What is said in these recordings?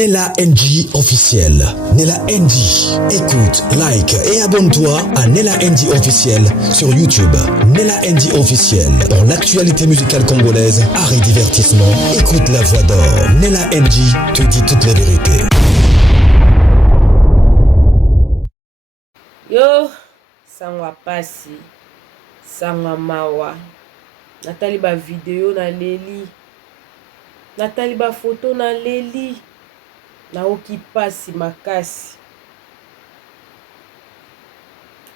Nella NG officiel. Nella NG. Écoute, like et abonne-toi à Nella NG officiel sur YouTube. Nella NG officiel. Pour l'actualité musicale congolaise, art et divertissement, écoute la voix d'or. Nella NG te dit toutes les vérités. Yo, sangwa pasi, sangwa mawa. Natali ba vidéo na leli. Natali ba photo na leli. Naoki pasi makasi.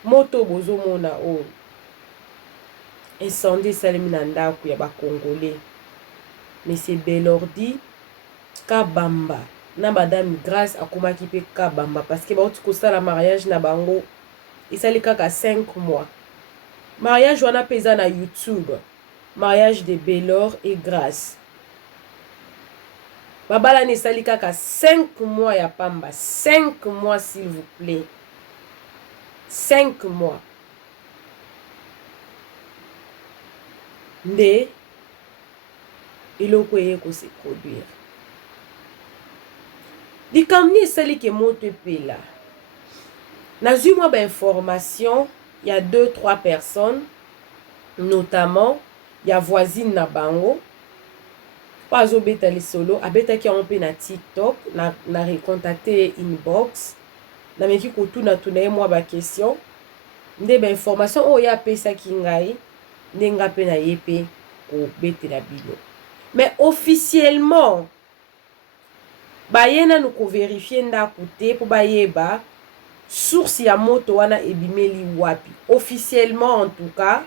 Moto bozo mona o. Incendie salimi na ndako ya ba Congolais. Monsieur Belordi Kabamba. Na madame Grâce akomaki pe Kabamba parce que bauti kosala mariage na bango. Isali kaka 5 mois. Mariage wana pesa na YouTube. Mariage de Belor et Grâce. Babala ne sali kaka 5 mois ya pamba. 5 mois s'il vous plaît. 5 mois. Nde iloko yeko se produire. Di kamni sali ke moto pela. Nazu moi ba information, il y a 2-3 personnes, notamment il y a voisine na bango. Pas au beta li solo, abeta ki on pe na TikTok, na recontacté inbox. Na meki ko tuna moi ba question. Nde ba information o ya pesa ki ngai, nde nga pe na yepe ko bete la bilo. Mais officiellement ba yena nou ko vérifier nda koute pour ba yeba source ya moto wana ebimeli wapi. Officiellement en tout cas,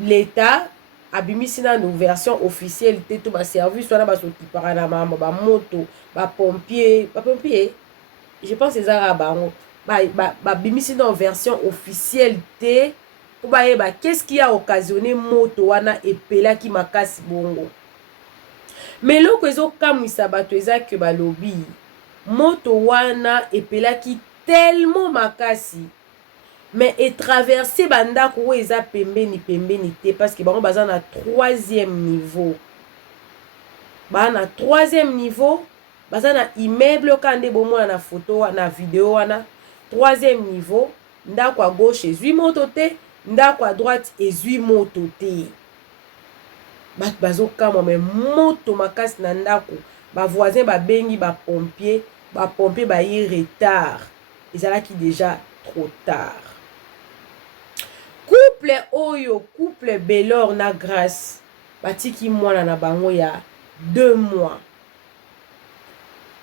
l'État abimisi na nou version officielle te to ba service wana ba soti para na mama ba moto ba pompier, je pense les arabes ba bimisi na version officielle te pour ba yeba qu'est-ce qui a occasionné moto wana epela ki makasi bongo. Mais loko ezo kamwisa bato eza ke balobi moto wana epelaki tellement makasi mais et traversé bandako o eza pembeni te parce que bango baza na 3e niveau. Ba na 3e niveau, baza na immeuble kande bomona na photo na vidéo wana 3e niveau, ndako à gauche ezui moto te, ndako à droite ezui moto te. Bat bazo kama mais moto makasi na ndako, ba voisin ba bengi ba pompier ba yi retard. Ezalaki déjà trop tard. Couple Belor na Grâce batiki mwana na bango ya 2 mois.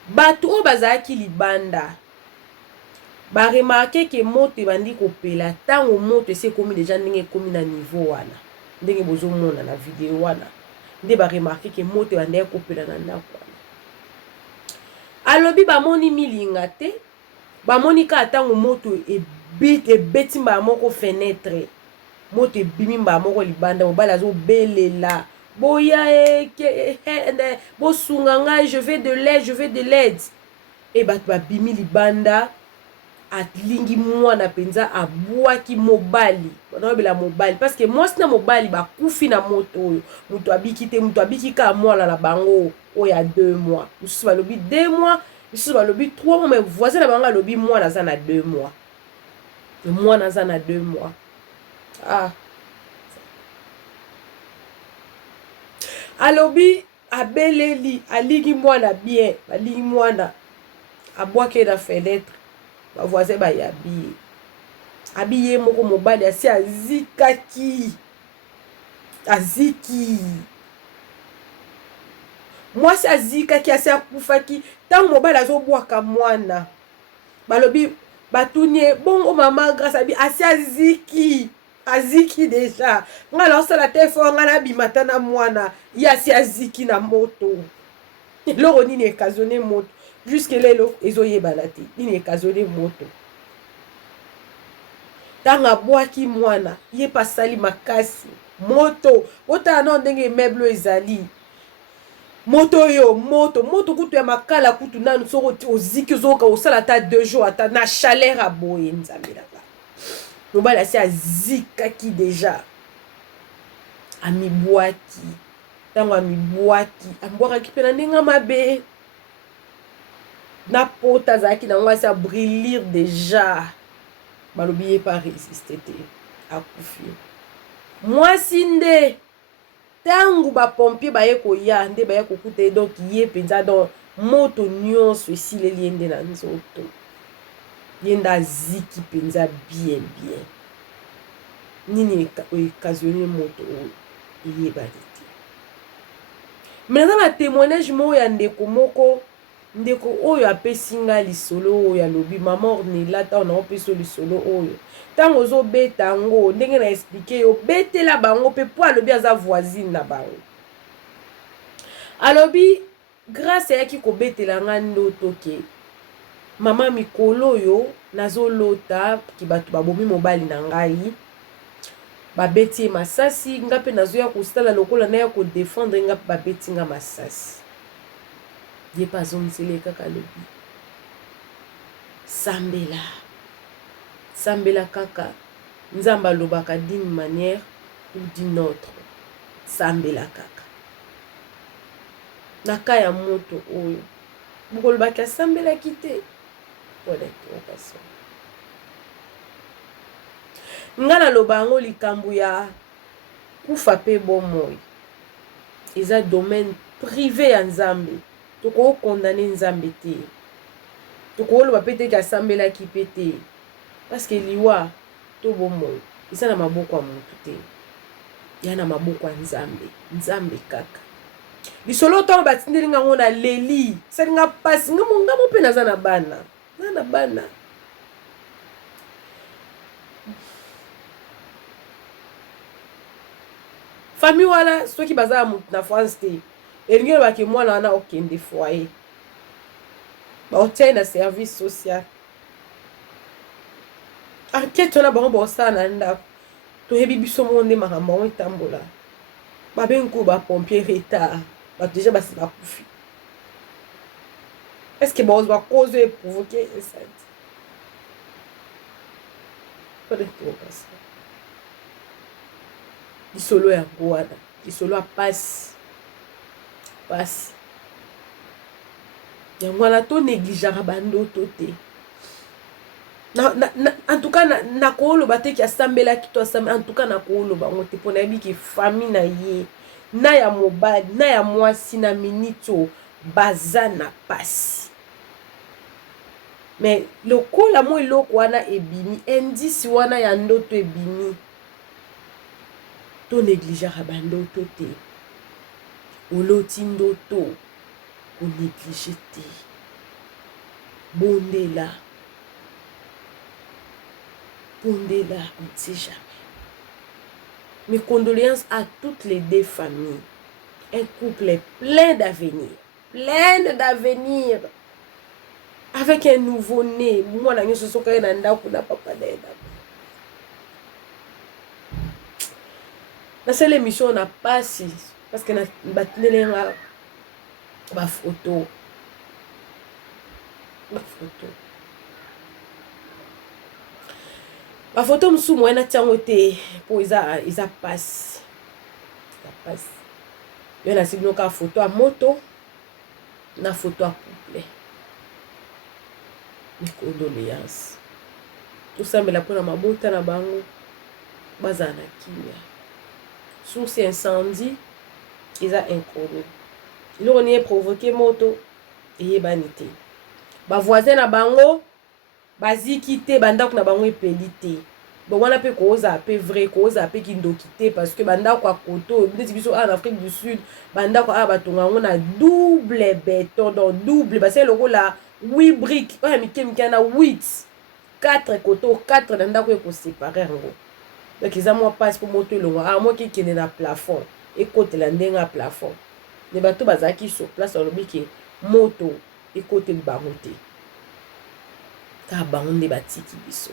Bato o bazalaki libanda ba remarqué que moto bandi kopela tango moto ese komi déjà ndenge komi na niveau wana. Ndenge bozo mona na vidéo wana. Nde ba remarqué que moto bandi kopela na ndako wana. Alobi ba moni milinga te. Ba moni ka tango moto ebeti mba moko fenêtre. Moto ebimi mba moko libanda mobala zo belela. Boya bo sunganga je veux de l'aide. Et bat ba bimi libanda atlingi mwana penza abwaki mobali. Bana bela mobali parce que moi sina mobali ba kufi na moto oyo. Muto abiki te, muto abiki ka mwana la bango o ya 2 mois. Musu ba lobi 2 mois. Ici, le lobby 3 mois, mais voisin la lobby moi, na 2 mois. Moi, na 2 mois. Ah. A lobby, a beleli, a ligi moi na bien, a ligi moi na, a boake na fenêtre, ma voisin ba y habillé. Habillé moko mobile, asi a zikaki. A ziki. Moi si azika ki asi akufaki tango mobali azobwaka mwana balobi batunye bongo mama Grâce abi asi aziki déjà nga la osala te fo nga na bimata na mwana ya asi aziki na moto loro nini ekazone moto jusque lelo ezoyebana te nini ekazone moto tanga bwaki mwana ye pasali makasi moto otala no ndenge meuble ezali moto yo moto kutu ya makala kutu nanu soko oziki ozoka osala ta 2 jours ata na chaleur a boye nzambe na ba mobala si azikaki déjà amibwaki tango amibwaki ambwakaki pe na ndenge mabe na pota azalaki nango asi abrillir déjà balobi ye pa résiste te akufi mwasi nde ntango bapompier baye koya nde baye kokuta ye donc ye mpenza donc moto nyonso esileli ye nde na nzoto ye nde aziki mpenza bien bien nini occasionne moto oyo eyebani te me naza na témoignage moko ya ndeko moko ndeko oyo apesi nga lisolo oyo alobi mama Ornella ntango naopesa lisolo oyo ntango ozobeta yango ndenge na explike yo betela bango mpe po alobi aza voisine na bango alobi grâce ayaki kobetela nga ndoto ke mama mikolo oyo nazolota ki bato babomi mobali na ngai babeti ye masasi nga mpe nazoya kosala lokola naya kodefendre nga mpe babeti nga masasi ye mpe azongiseli kaka alobi sambela sambela kaka nzambe alobaka d'une manière ou d'une autre sambela kaka na ka ya moto oyo bokolobaki asambelaki te poletokaso nga naloba yango likambo ya kufa mpe bomoi eza domaine privé ya nzambe tokokondane nzambe te tokoloba mpe teke asambelaki mpe te parceke liwa to bomoi eza na maboko ya motu te ya na maboko ya nzambe nzambe kaka lisolo ntango batindeli ngango na leli salinga pasi ngamo mpe naza na bana na bana famille wana soki baza na France te elingi olobaki mwana wana okende foyer baotia na service social enquête wana bango baosala na ndako toyebi biso moko nde makambo yango etambola babengi koyo bapompier retard bato deja basi bakufi est-ce que bakozo eprovoke incendie lisolo yango wana lisolo apasi pasi yango wana to négligeaka bandoto te en tout cas nakoloba te ki asambelaki to asambela en tout cas nakoloba ngo te mpo nayebi ki famille na ye na ya mobali na ya mwasi na miniti oyo baza na pasi mais lokola mo eloko wana ebimi indice wana ya ndoto ebimi to négligeaka bandoto te oloti ndoto konéglige te bondela bondela on ne sait jamais. Mes condoléances à toutes les deux familles. Un couple plein d'avenir avec un nouveau-né. Moi na nyoso soka na ndako na papa deda. Na seule émission na passe parce que na batindele nga ba photo. Ba photo msu mwana tiango te po iza passe. Yo na sibino ka photo a moto na photo a couple. Mes condoléances. Tout ça me la pona mabota na bango baza na kimia. Source incendie iza inconnu. Il on est provoqué moto et banité. Ba voisin na bango baziki te bandako na bango epeli te. Bon wana pe koza pe vrai koza pe kindoki te parce que bandako a koto ndeti biso en Afrique du Sud bandako a batonga ngo na double béton donc double parce que loko la 8 briques oya mike na 8 4 koto 4 na ndako eko séparer ngo donc ils ont moi passe pour moto longo ah moi qui kene na plafond et côté la ndenga plafond ne bato bazaki sur place olobi ke moto et côté bango te ka bango nde batiki biso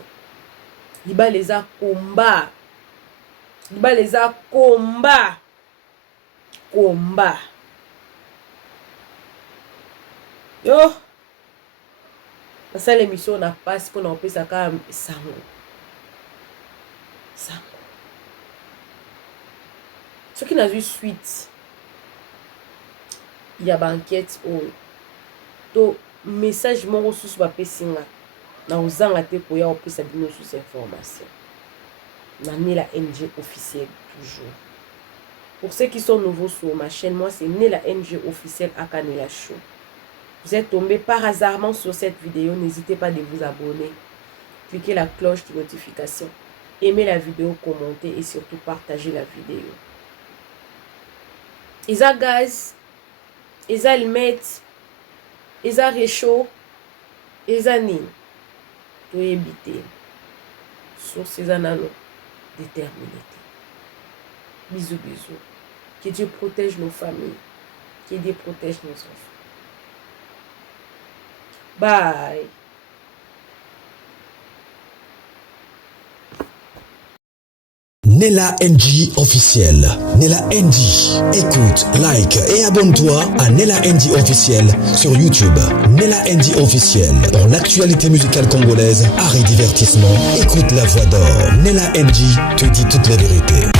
liba les a combat yo ça l'émission na passe pour on peut ça ka sango ce qui n'a eu suite il y a banquette au to message moko susu bapesinga na ozanga te koya opesa bino susu information na Nela NG officiel toujours. Pour ceux qui sont nouveaux sur ma chaîne, moi c'est Nela NG officiel aka Nela Show. Vous êtes tombé par hasardement sur cette vidéo, n'hésitez pas de vous abonner, cliquez la cloche de notification, aimez la vidéo, commentez et surtout partagez la vidéo. Isa gaz, isa almet, isa réchaud, isa nini. To éviter. Sur ces ananos, déterminé. Bisous, bisous. Que Dieu protège nos familles. Que Dieu protège nos enfants. Bye. Nela NG officiel. Nela NG. Écoute, like et abonne-toi à Nela NG officiel sur YouTube. Nela NG officiel. Pour l'actualité musicale congolaise, art et divertissement, écoute la voix d'or. Nela NG te dit toutes les vérités.